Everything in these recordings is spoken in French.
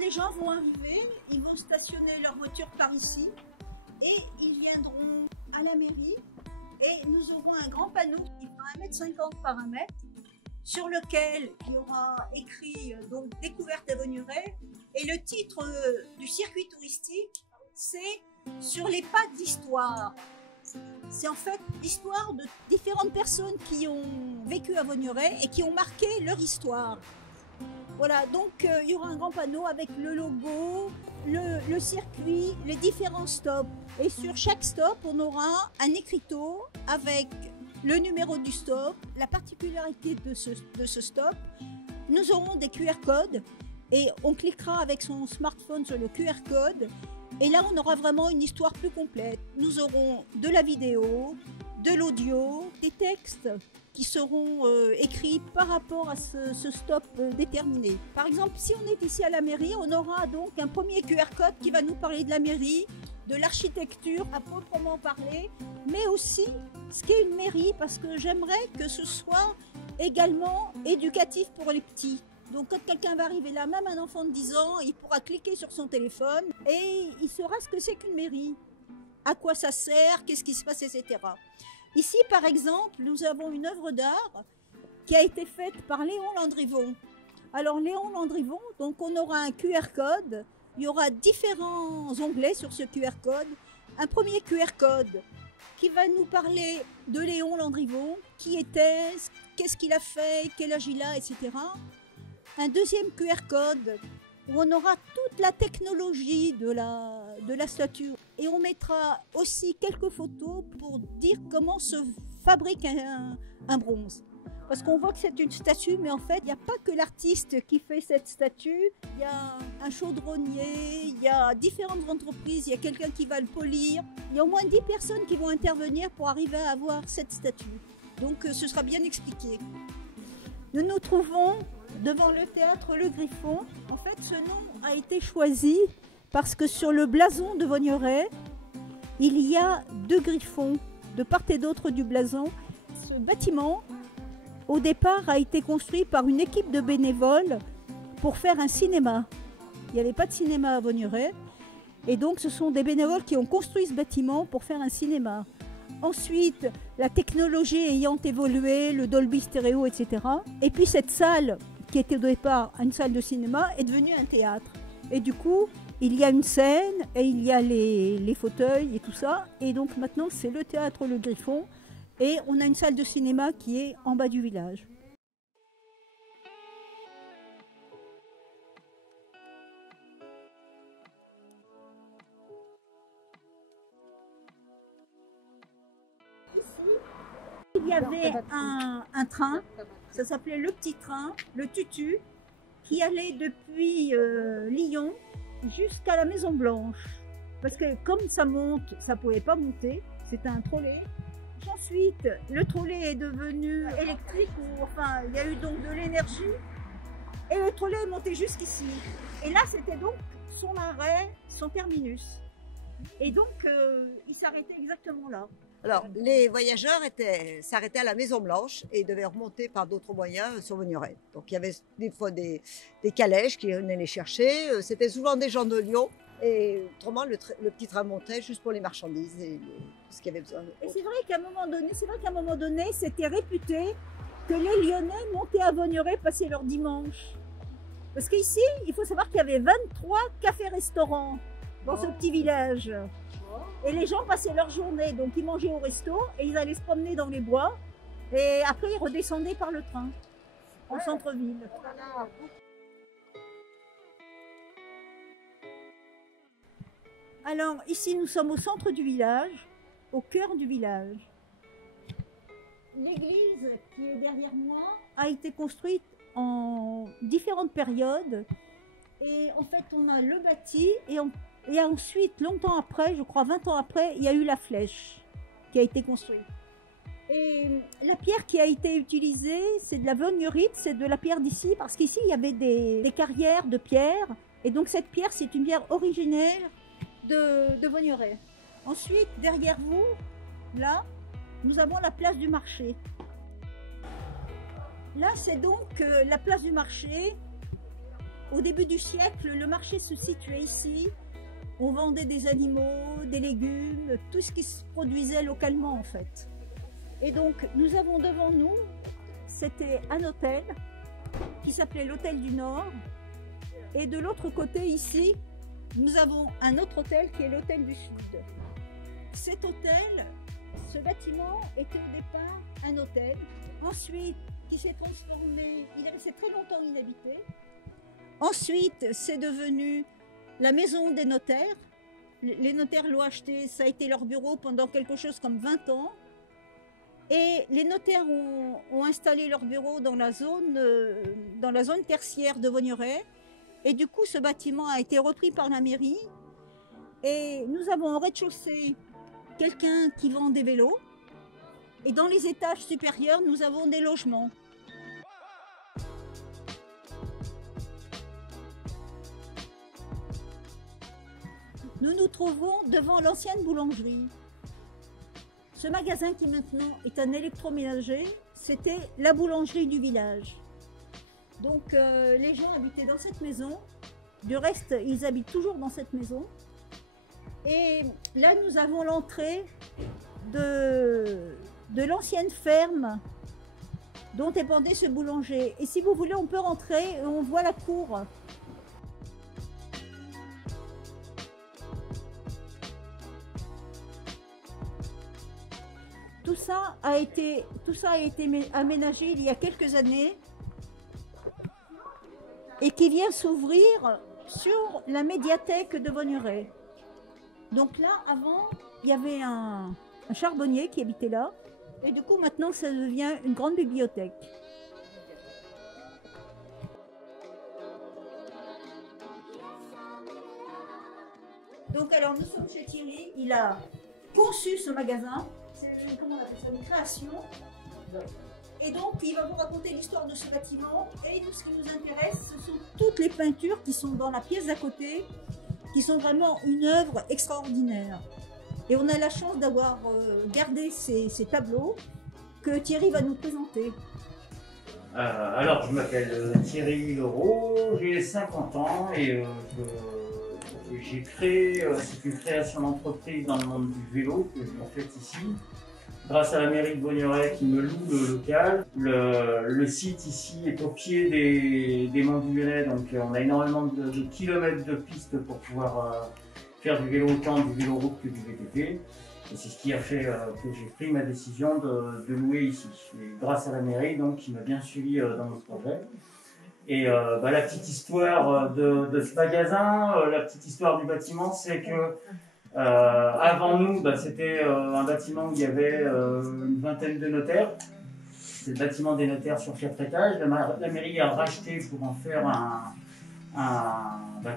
les gens vont arriver, ils vont stationner leur voiture par ici et ils viendront à la mairie et nous aurons un grand panneau qui fera 1,50 m par 1 m sur lequel il y aura écrit donc découverte à Vaugneray et le titre du circuit touristique c'est sur les pas d'histoire. C'est en fait l'histoire de différentes personnes qui ont vécu à Vaugneray et qui ont marqué leur histoire. Voilà, donc il y aura un grand panneau avec le logo, le circuit, les différents stops. Et sur chaque stop, on aura un écriteau avec le numéro du stop, la particularité de ce stop. Nous aurons des QR codes et on cliquera avec son smartphone sur le QR code. Et là, on aura vraiment une histoire plus complète. Nous aurons de la vidéo, de l'audio, des textes qui seront écrits par rapport à ce stop déterminé. Par exemple, si on est ici à la mairie, on aura donc un premier QR code qui va nous parler de la mairie, de l'architecture à proprement parler, mais aussi ce qu'est une mairie, parce que j'aimerais que ce soit également éducatif pour les petits. Donc quand quelqu'un va arriver là, même un enfant de 10 ans, il pourra cliquer sur son téléphone et il saura ce que c'est qu'une mairie, à quoi ça sert, qu'est-ce qui se passe, etc. Ici, par exemple, nous avons une œuvre d'art qui a été faite par Léon Landrivon. Alors Léon Landrivon, donc on aura un QR code, il y aura différents onglets sur ce QR code. Un premier QR code qui va nous parler de Léon Landrivon, qui était, qu'est-ce qu'il a fait, quel âge il a, etc. Un deuxième QR code où on aura toute la technologie de la statue. Et on mettra aussi quelques photos pour dire comment se fabrique un bronze. Parce qu'on voit que c'est une statue, mais en fait, il n'y a pas que l'artiste qui fait cette statue. Il y a un chaudronnier, il y a différentes entreprises, il y a quelqu'un qui va le polir. Il y a au moins 10 personnes qui vont intervenir pour arriver à avoir cette statue. Donc ce sera bien expliqué. Nous nous trouvons devant le théâtre Le Griffon. En fait, ce nom a été choisi parce que sur le blason de Vaugneray, il y a 2 griffons de part et d'autre du blason. Ce bâtiment, au départ, a été construit par une équipe de bénévoles pour faire un cinéma. Il n'y avait pas de cinéma à Vaugneray. Et donc, ce sont des bénévoles qui ont construit ce bâtiment pour faire un cinéma. Ensuite, la technologie ayant évolué, le Dolby Stereo, etc. Et puis cette salle, qui était au départ une salle de cinéma, est devenue un théâtre. Et du coup, il y a une scène et il y a les fauteuils et tout ça. Et donc maintenant, c'est le théâtre Le Griffon. Et on a une salle de cinéma qui est en bas du village. Il y avait un train, ça s'appelait le petit train, le tutu, qui allait depuis Lyon jusqu'à la Maison Blanche. Parce que comme ça monte, ça ne pouvait pas monter, c'était un trolley. Ensuite, le trolley est devenu électrique, enfin il y a eu donc de l'énergie, et le trolley est monté jusqu'ici. Et là c'était donc son arrêt, son terminus. Et donc il s'arrêtait exactement là. Alors, les voyageurs s'arrêtaient à la Maison Blanche et devaient remonter par d'autres moyens sur Vaugneray. Donc, il y avait des fois des calèches qui venaient les chercher. C'était souvent des gens de Lyon. Et autrement, le petit train montait juste pour les marchandises et ce qu'il y avait besoin. Et c'est vrai qu'à un moment donné, c'était réputé que les Lyonnais montaient à Vaugneray passer leur dimanche. Parce qu'ici, il faut savoir qu'il y avait 23 cafés-restaurants dans ce petit village. Et les gens passaient leur journée, donc ils mangeaient au resto et ils allaient se promener dans les bois. Et après, ils redescendaient par le train, en centre-ville. Alors, ici, nous sommes au centre du village, au cœur du village. L'église qui est derrière moi a été construite en différentes périodes. Et en fait, on a le bâti et ensuite, longtemps après, je crois 20 ans après, il y a eu la flèche qui a été construite. Et la pierre qui a été utilisée, c'est de la vaugnerite, c'est de la pierre d'ici, parce qu'ici, il y avait des carrières de pierre. Et donc, cette pierre, c'est une pierre originaire de Vaugneray. Ensuite, derrière vous, là, nous avons la place du marché. Là, c'est donc la place du marché. Au début du siècle, le marché se situait ici. On vendait des animaux, des légumes, tout ce qui se produisait localement en fait. Et donc nous avons devant nous, c'était un hôtel qui s'appelait l'Hôtel du Nord. Et de l'autre côté ici, nous avons un autre hôtel qui est l'Hôtel du Sud. Cet hôtel, ce bâtiment était au départ un hôtel. Ensuite, qui s'est transformé, il est resté très longtemps inhabité. Ensuite, c'est devenu la maison des notaires. Les notaires l'ont acheté, ça a été leur bureau pendant quelque chose comme 20 ans. Et les notaires ont installé leur bureau dans la zone tertiaire de Vaugneray. Et du coup, ce bâtiment a été repris par la mairie. Et nous avons au rez-de-chaussée quelqu'un qui vend des vélos. Et dans les étages supérieurs, nous avons des logements. Nous nous trouvons devant l'ancienne boulangerie. Ce magasin qui maintenant est un électroménager, c'était la boulangerie du village. Donc les gens habitaient dans cette maison. Du reste, ils habitent toujours dans cette maison. Et là, nous avons l'entrée de l'ancienne ferme dont dépendait ce boulanger. Et si vous voulez, on peut rentrer et on voit la cour. Tout ça a été aménagé il y a quelques années et qui vient s'ouvrir sur la médiathèque de Vaugneray. Donc là, avant, il y avait un charbonnier qui habitait là et du coup maintenant ça devient une grande bibliothèque. Donc alors nous sommes chez Thierry, il a conçu ce magasin. C'est, comment on appelle ça, une création. Et donc, il va vous raconter l'histoire de ce bâtiment. Et nous, ce qui nous intéresse, ce sont toutes les peintures qui sont dans la pièce d'à côté, qui sont vraiment une œuvre extraordinaire. Et on a la chance d'avoir gardé ces tableaux que Thierry va nous présenter. Alors, je m'appelle Thierry Leroux, j'ai 50 ans et j'ai créé, c'est une création d'entreprise dans le monde du vélo que j'ai faite ici, grâce à la mairie de Vaugneray qui me loue le local. Le site ici est au pied des Monts du Lyonnais, donc on a énormément de kilomètres de pistes pour pouvoir faire du vélo, autant du vélo route que du VTT. Et c'est ce qui a fait que j'ai pris ma décision de louer ici. Et grâce à la mairie donc, qui m'a bien suivi dans mon projet. Et la petite histoire de ce magasin, la petite histoire du bâtiment, c'est que avant nous, c'était un bâtiment où il y avait une vingtaine de notaires. C'est le bâtiment des notaires sur 4 étages. La mairie a racheté pour en faire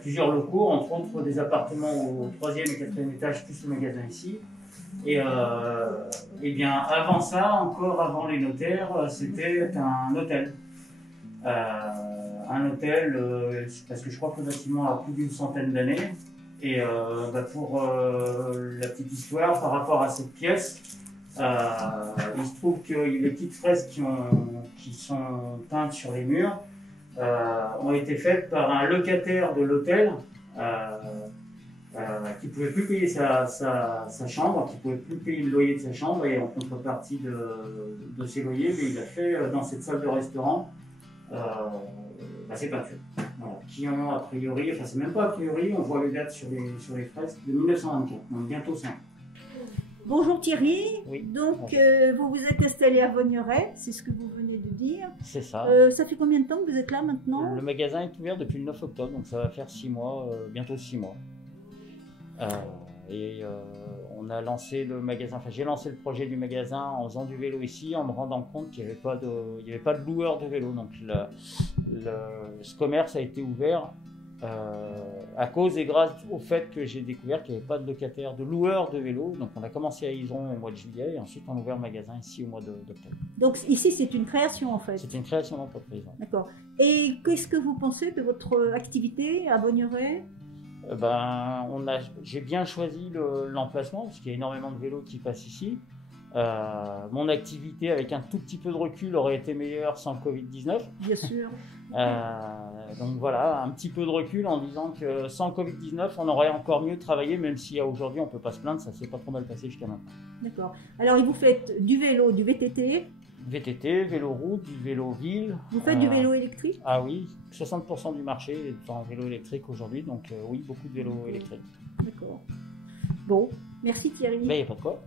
plusieurs locaux, entre autres des appartements au 3e et 4e étage, plus le magasin ici. Et bien avant ça, encore avant les notaires, c'était un hôtel. Un hôtel, parce que je crois que le bâtiment a plus d'une centaine d'années. Et pour la petite histoire, par rapport à cette pièce, il se trouve que les petites fresques qui sont peintes sur les murs ont été faites par un locataire de l'hôtel qui ne pouvait plus payer sa chambre, qui ne pouvait plus payer le loyer de sa chambre, et en contrepartie de ses loyers, il a fait dans cette salle de restaurant ces peintures, voilà, qui ont a priori, enfin c'est même pas a priori, on voit les dates sur les fresques de 1924, donc bientôt 5. Bonjour Thierry, oui. Donc vous vous êtes installé à Vaugneray, c'est ce que vous venez de dire. C'est ça. Ça fait combien de temps que vous êtes là maintenant? Le magasin est ouvert depuis le 9 octobre, donc ça va faire 6 mois, bientôt 6 mois. On a lancé le magasin, enfin j'ai lancé le projet du magasin en faisant du vélo ici, en me rendant compte qu'il n'y avait pas de loueur de vélo. Donc ce commerce a été ouvert à cause et grâce au fait que j'ai découvert qu'il n'y avait pas de locataire, de loueur de vélo. Donc on a commencé à Ison au mois de juillet et ensuite on a ouvert le magasin ici au mois d'octobre. Donc ici c'est une création en fait? C'est une création d'entreprise. Ouais. D'accord. Et qu'est-ce que vous pensez de votre activité à Vaugneray? J'ai bien choisi l'emplacement parce qu'il y a énormément de vélos qui passent ici. Mon activité avec un tout petit peu de recul aurait été meilleure sans le Covid-19. Bien sûr. Donc voilà, un petit peu de recul en disant que sans Covid-19, on aurait encore mieux travaillé, même si aujourd'hui on peut pas se plaindre, ça s'est pas trop mal passé jusqu'à maintenant. D'accord. Alors, vous faites du vélo, du VTT. VTT, vélo route, du vélo ville. Vous faites du vélo électrique? Ah oui, 60% du marché est en vélo électrique aujourd'hui, donc oui, beaucoup de vélos électriques. D'accord. Bon, merci Thierry. Ben, y a pas de quoi.